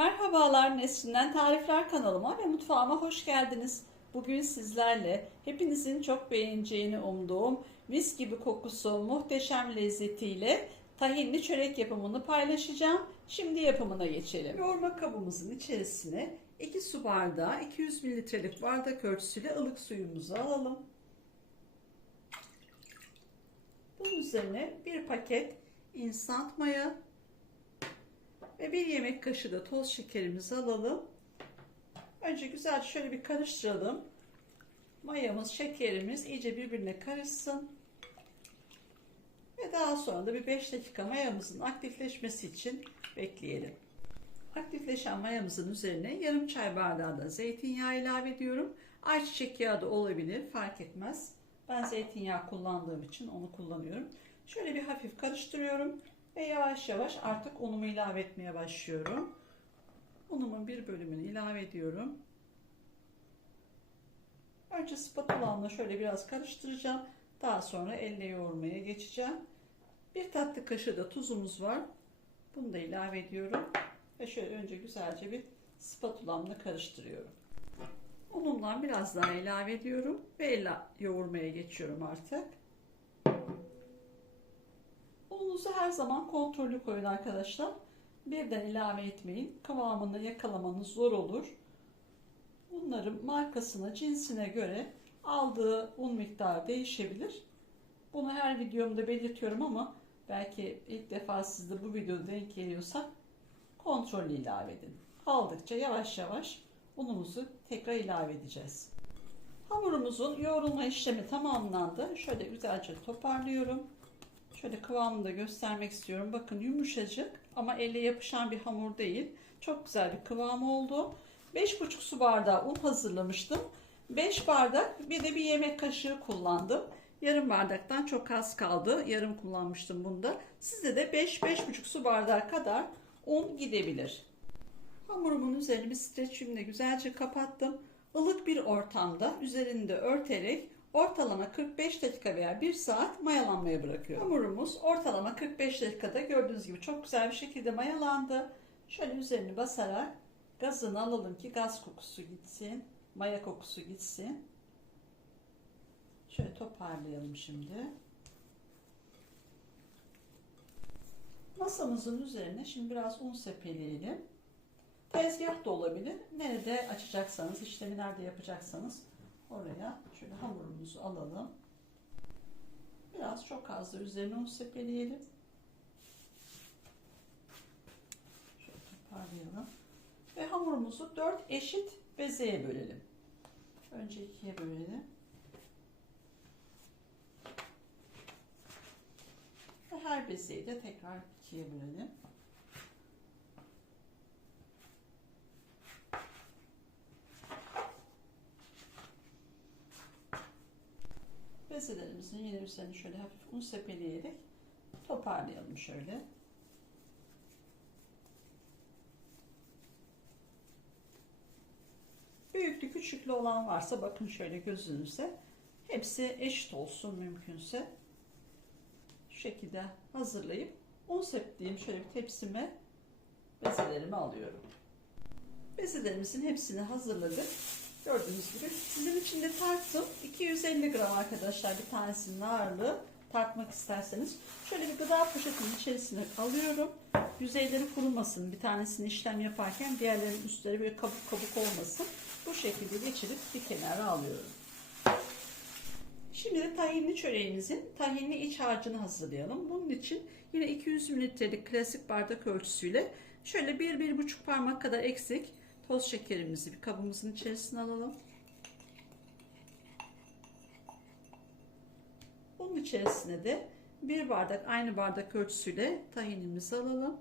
Merhabalar, Nesrin'den Tarifler kanalıma ve mutfağıma hoş geldiniz. Bugün sizlerle hepinizin çok beğeneceğini umduğum mis gibi kokusu, muhteşem lezzetiyle tahinli çörek yapımını paylaşacağım. Şimdi yapımına geçelim. Yoğurma kabımızın içerisine 2 su bardağı 200 mililitrelik bardak ölçüsüyle ılık suyumuzu alalım. Bunun üzerine 1 paket instant maya ve 1 yemek kaşığı da toz şekerimizi alalım. Önce güzelce şöyle bir karıştıralım. Mayamız, şekerimiz iyice birbirine karışsın. Ve daha sonra da bir 5 dakika mayamızın aktifleşmesi için bekleyelim. Aktifleşen mayamızın üzerine yarım çay bardağı da zeytinyağı ilave ediyorum. Ayçiçek yağı da olabilir, fark etmez. Ben zeytinyağı kullandığım için onu kullanıyorum. Şöyle bir hafif karıştırıyorum. Ve yavaş yavaş artık unumu ilave etmeye başlıyorum. Unumun bir bölümünü ilave ediyorum. Önce spatulamla şöyle biraz karıştıracağım. Daha sonra elle yoğurmaya geçeceğim. 1 tatlı kaşığı da tuzumuz var. Bunu da ilave ediyorum. Ve şöyle önce güzelce bir spatulamla karıştırıyorum. Unundan biraz daha ilave ediyorum. Ve elle yoğurmaya geçiyorum artık. Ununuzu her zaman kontrollü koyun arkadaşlar. Birden ilave etmeyin. Kıvamını yakalamanız zor olur. Bunların markasına, cinsine göre aldığı un miktarı değişebilir. Bunu her videomda belirtiyorum ama belki ilk defa sizde bu videoda denk geliyorsa kontrollü ilave edin. Aldıkça yavaş yavaş unumuzu tekrar ilave edeceğiz. Hamurumuzun yoğrulma işlemi tamamlandı. Şöyle güzelce toparlıyorum. Şöyle kıvamını da göstermek istiyorum. Bakın yumuşacık ama elle yapışan bir hamur değil. Çok güzel bir kıvam oldu. 5,5 su bardağı un hazırlamıştım. 5 bardak bir de bir yemek kaşığı kullandım. Yarım bardaktan çok az kaldı. Yarım kullanmıştım bunda. Sizde de 5-5,5 su bardağı kadar un gidebilir. Hamurumun üzerini bir streç filmle güzelce kapattım. Ilık bir ortamda üzerinde örterek ortalama 45 dakika veya 1 saat mayalanmaya bırakıyorum. Hamurumuz ortalama 45 dakikada gördüğünüz gibi çok güzel bir şekilde mayalandı. Şöyle üzerini basarak gazını alalım ki gaz kokusu gitsin, maya kokusu gitsin. Şöyle toparlayalım şimdi. Masamızın üzerine şimdi biraz un sepeleyelim. Tezgah da olabilir. Nerede açacaksanız, işlemi nerede yapacaksanız oraya şöyle hamurumuzu alalım. Biraz çok az da üzerine un sepeleyelim. Şöyle toparlayalım. Ve hamurumuzu 4 eşit bezeye bölelim. Önce 2'ye bölelim. Ve her bezeyi de tekrar 2'ye bölelim. Bezelerimizin yine üzerine şöyle hafif un sepeleyerek toparlayalım şöyle. Büyüklü küçüklü olan varsa bakın şöyle gözünüze hepsi eşit olsun mümkünse. Şu şekilde hazırlayıp un septiğim şöyle bir tepsime bezelerimi alıyorum. Bezelerimizin hepsini hazırladık. Gördüğünüz gibi sizin için de tarttım. 250 gram arkadaşlar bir tanesinin ağırlığı. Tartmak isterseniz şöyle bir gıda poşetinin içerisine alıyorum. Yüzeyleri kurumasın. Bir tanesini işlem yaparken diğerlerinin üstleri böyle kabuk kabuk olmasın. Bu şekilde geçirip bir kenara alıyorum. Şimdi de tahinli çöreğimizin tahinli iç harcını hazırlayalım. Bunun için yine 200 mililitrelik klasik bardak ölçüsüyle şöyle 1-1,5 parmak kadar eksik toz şekerimizi bir kabımızın içerisine alalım. Bunun içerisine de 1 bardak aynı bardak ölçüsüyle tahinimizi alalım.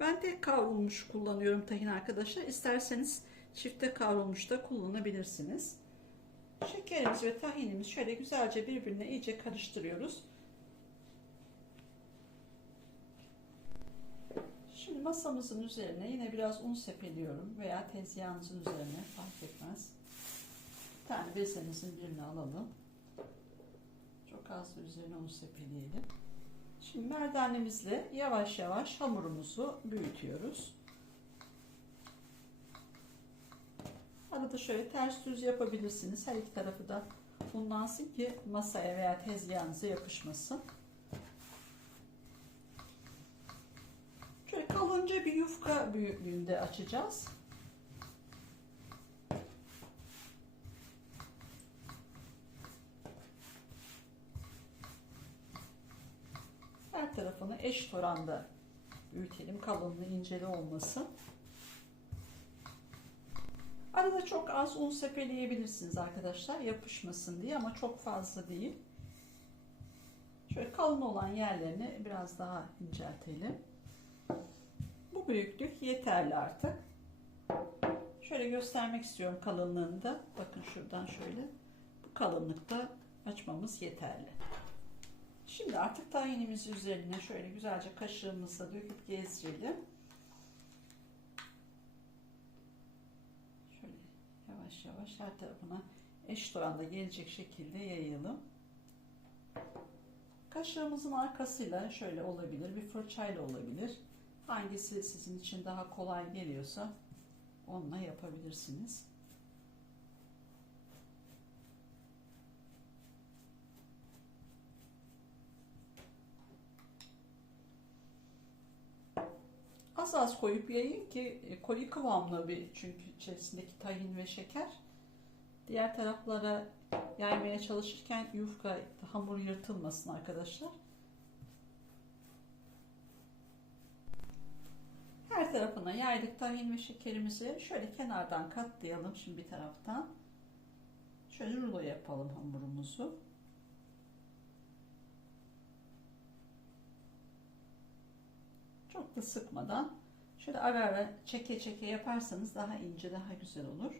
Ben tek kavrulmuş kullanıyorum tahin arkadaşlar. İsterseniz çifte kavrulmuş da kullanabilirsiniz. Şekerimiz ve tahinimiz şöyle güzelce birbirine iyice karıştırıyoruz. Şimdi masamızın üzerine yine biraz un sepeliyorum veya tezgahınızın üzerine fark etmez. Bir tane bezemizin birini alalım. Biraz da üzerine un sepeleyelim. Şimdi merdanemizle yavaş yavaş hamurumuzu büyütüyoruz. Arada şöyle ters düz yapabilirsiniz. Her iki tarafı da unlansın ki masaya veya tezgahınıza yapışmasın. Şöyle kalınca bir yufka büyüklüğünde açacağız. Her tarafını eşit oranda büyütelim. Kalınlığı inceli olmasın. Arada çok az un sepeleyebilirsiniz arkadaşlar, yapışmasın diye, ama çok fazla değil. Şöyle kalın olan yerlerini biraz daha inceltelim. Bu büyüklük yeterli artık. Şöyle göstermek istiyorum kalınlığını da. Bakın şuradan şöyle. Bu kalınlıkta açmamız yeterli. Şimdi artık tahinimizi üzerine şöyle güzelce kaşığımızla döküp gezdirelim. Şöyle yavaş yavaş her tarafına eşit oranda gelecek şekilde yayalım. Kaşığımızın arkasıyla şöyle olabilir, bir fırçayla olabilir. Hangisi sizin için daha kolay geliyorsa onunla yapabilirsiniz. Az az koyup yayın ki koyu kıvamlı bir, çünkü içerisindeki tahin ve şeker. Diğer taraflara yaymaya çalışırken yufka, hamur yırtılmasın arkadaşlar. Her tarafına yaydık tahin ve şekerimizi. Şöyle kenardan katlayalım şimdi bir taraftan. Şöyle rulo yapalım hamurumuzu. Çok da sıkmadan şöyle ara ara çeke çeke yaparsanız daha ince, daha güzel olur.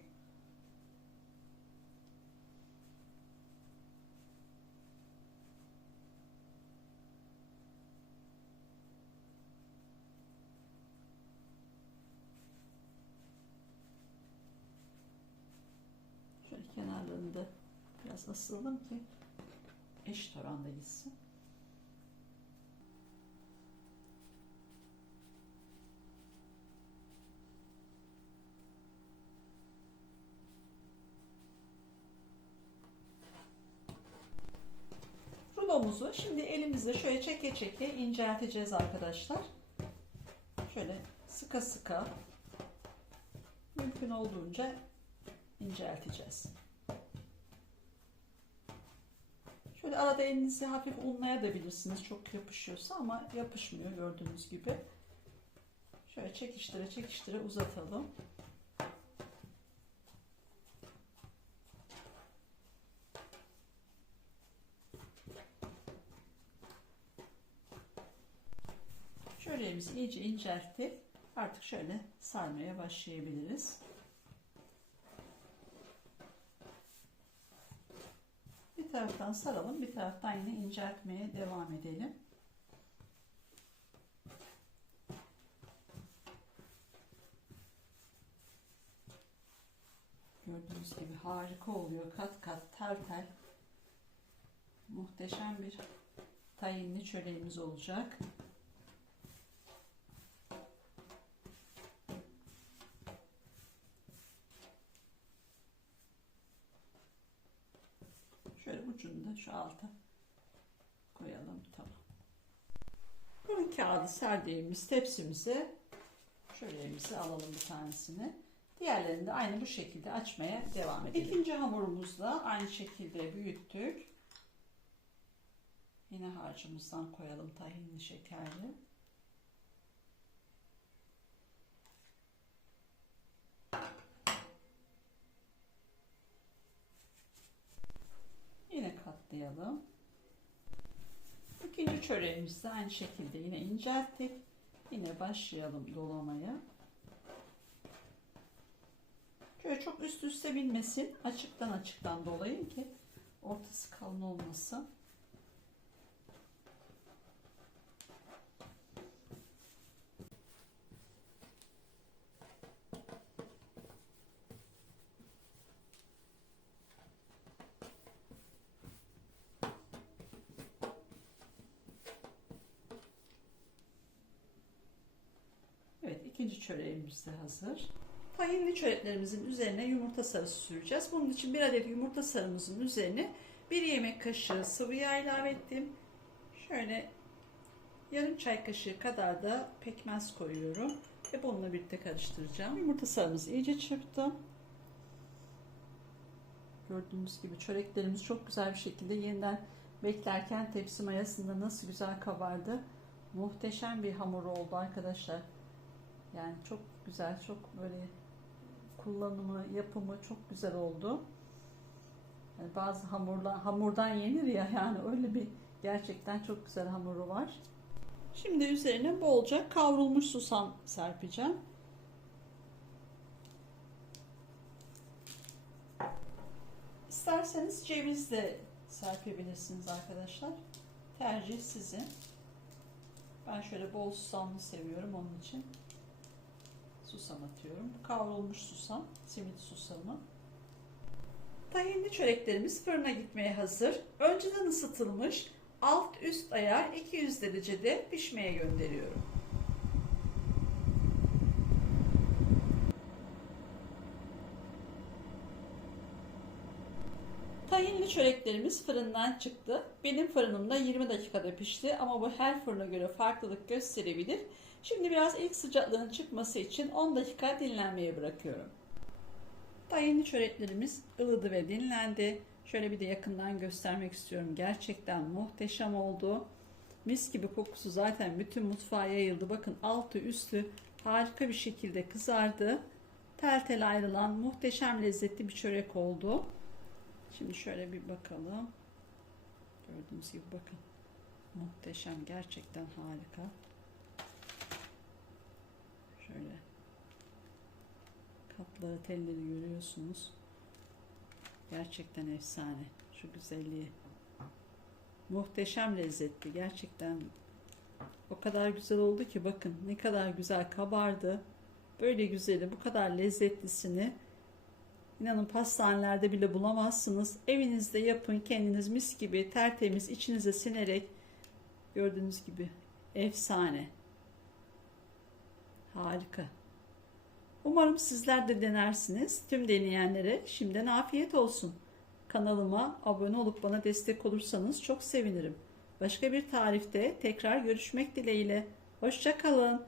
Şöyle kenarlarını da biraz asılalım ki eşit oranda gitsin. Rulomuzu şimdi elimizle şöyle çeke çeke incelteceğiz arkadaşlar. Şöyle sıka sıka, mümkün olduğunca incelteceğiz. Şöyle arada elinizi hafif unlayabilirsiniz çok yapışıyorsa, ama yapışmıyor gördüğünüz gibi. Şöyle çekiştire çekiştire uzatalım. Şöylemizi iyice incelttik. Artık şöyle sarmaya başlayabiliriz. Bir taraftan saralım, bir taraftan yine inceltmeye devam edelim. Gördüğünüz gibi harika oluyor. Kat kat, tel tel. Muhteşem bir tahinli çöreğimiz olacak. Şöyle ucunu da şu alta koyalım. Tamam. Fırın kağıdı serdiğimiz tepsimize şöyle elimize alalım bir tanesini. Diğerlerini de aynı bu şekilde açmaya devam edelim. İkinci hamurumuzda aynı şekilde büyüttük. Yine harcımızdan koyalım, tahinli şekerli. Yine katlayalım. İkinci çöreğimizi de aynı şekilde yine incelttik. Yine başlayalım dolamaya. Şöyle çok üst üste binmesin. Açıktan dolayın ki ortası kalın olmasın. İkinci çöreğimiz de hazır. Tahinli çöreklerimizin üzerine yumurta sarısı süreceğiz. Bunun için 1 adet yumurta sarımızın üzerine 1 yemek kaşığı sıvı yağ ilave ettim. Şöyle yarım çay kaşığı kadar da pekmez koyuyorum ve bununla birlikte karıştıracağım. Yumurta sarımızı iyice çırptım. Gördüğünüz gibi çöreklerimiz çok güzel bir şekilde yeniden beklerken tepsi mayasında nasıl güzel kabardı. Muhteşem bir hamur oldu arkadaşlar. Yani çok güzel, çok böyle kullanımı, yapımı çok güzel oldu. Yani bazı hamurdan yenir ya, yani öyle bir gerçekten çok güzel hamuru var. Şimdi üzerine bolca kavrulmuş susam serpeceğim. İsterseniz ceviz de serpebilirsiniz arkadaşlar. Tercih sizin. Ben şöyle bol susamlı seviyorum, onun için susam atıyorum. Bu kavrulmuş susam, simit susamı. Tahinli çöreklerimiz fırına gitmeye hazır. Önceden ısıtılmış alt üst ayar 200 derecede pişmeye gönderiyorum. Tahinli çöreklerimiz fırından çıktı. Benim fırınımda 20 dakikada pişti ama bu her fırına göre farklılık gösterebilir. Şimdi biraz ilk sıcaklığın çıkması için 10 dakika dinlenmeye bırakıyorum. Tahinli çöreklerimiz ılıdı ve dinlendi. Şöyle bir de yakından göstermek istiyorum. Gerçekten muhteşem oldu. Mis gibi kokusu zaten bütün mutfağa yayıldı. Bakın altı üstü harika bir şekilde kızardı. Tel tel ayrılan muhteşem lezzetli bir çörek oldu. Şimdi şöyle bir bakalım. Gördüğünüz gibi bakın. Muhteşem, gerçekten harika. Şöyle kapları, telleri görüyorsunuz. Gerçekten efsane. Şu güzelliği. Muhteşem lezzetli. Gerçekten o kadar güzel oldu ki bakın ne kadar güzel kabardı. Böyle güzeli, bu kadar lezzetlisini İnanın pastanelerde bile bulamazsınız. Evinizde yapın, kendiniz mis gibi tertemiz, içinize sinerek. Gördüğünüz gibi efsane. Harika. Umarım sizler de denersiniz. Tüm deneyenlere şimdiden afiyet olsun. Kanalıma abone olup bana destek olursanız çok sevinirim. Başka bir tarifte tekrar görüşmek dileğiyle. Hoşça kalın.